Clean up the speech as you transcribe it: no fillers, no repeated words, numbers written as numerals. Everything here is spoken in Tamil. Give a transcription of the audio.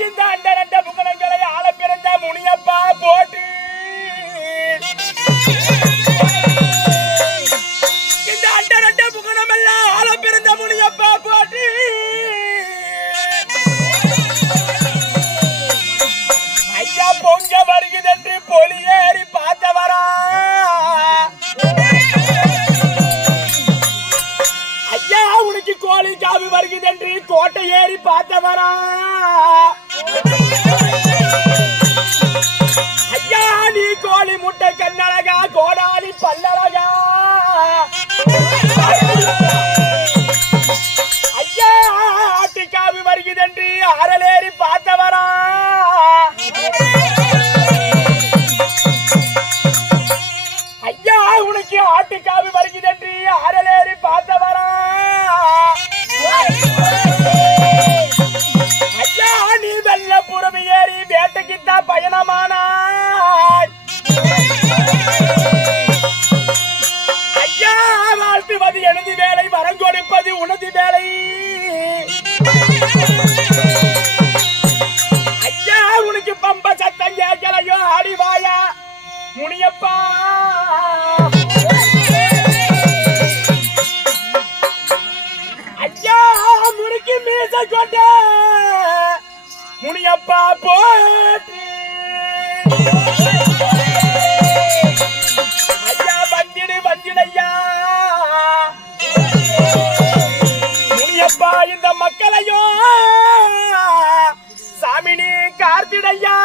இந்த அண்டரண்ட புகழங்களை ஆள பிறந்த முனியப்பா போட்டு இந்த அண்டரண்ட புகழம் எல்லாம் ஆள பிறந்த முனியப்பா போட்டு ஐயா பொங்க வருகுதென்று பொலியேறி பார்த்தவரா ஐயா உனக்கு கோழி சாவி வருகுதென்று கோட்டை ஏறி பார்த்தவரா ஐயா நீ கோழி முட்டை கண்ணழகா கோடாலி பல்லழகா ஐயா ஆட்டுக்காவி வருகுதென்று ஆரலேறி பார்த்தவரா ஐயா உனக்கு ஆட்டுக்காவி வருகுதென்று ஆரலேறி பார்த்தவரா ஐயா நீ வெள்ள புறவி ஏறி வேட்டைக்குத்தான் பயணமானாய் ஐயா வாழ்த்துவது எனது வேலை வரம் கொடுப்பது உனது வேலை ஐயா உனக்கு பம்ப சத்தம் கேட்கலையோ ஆடிவாயா முனியப்பா ஐயா முறுக்கி மீச கொண்ட முனியப்பா போற்றி ஐயா வந்திடு வந்திடையா முனியப்பா இந்த மக்களையோ சாமினி கார்த்திடையா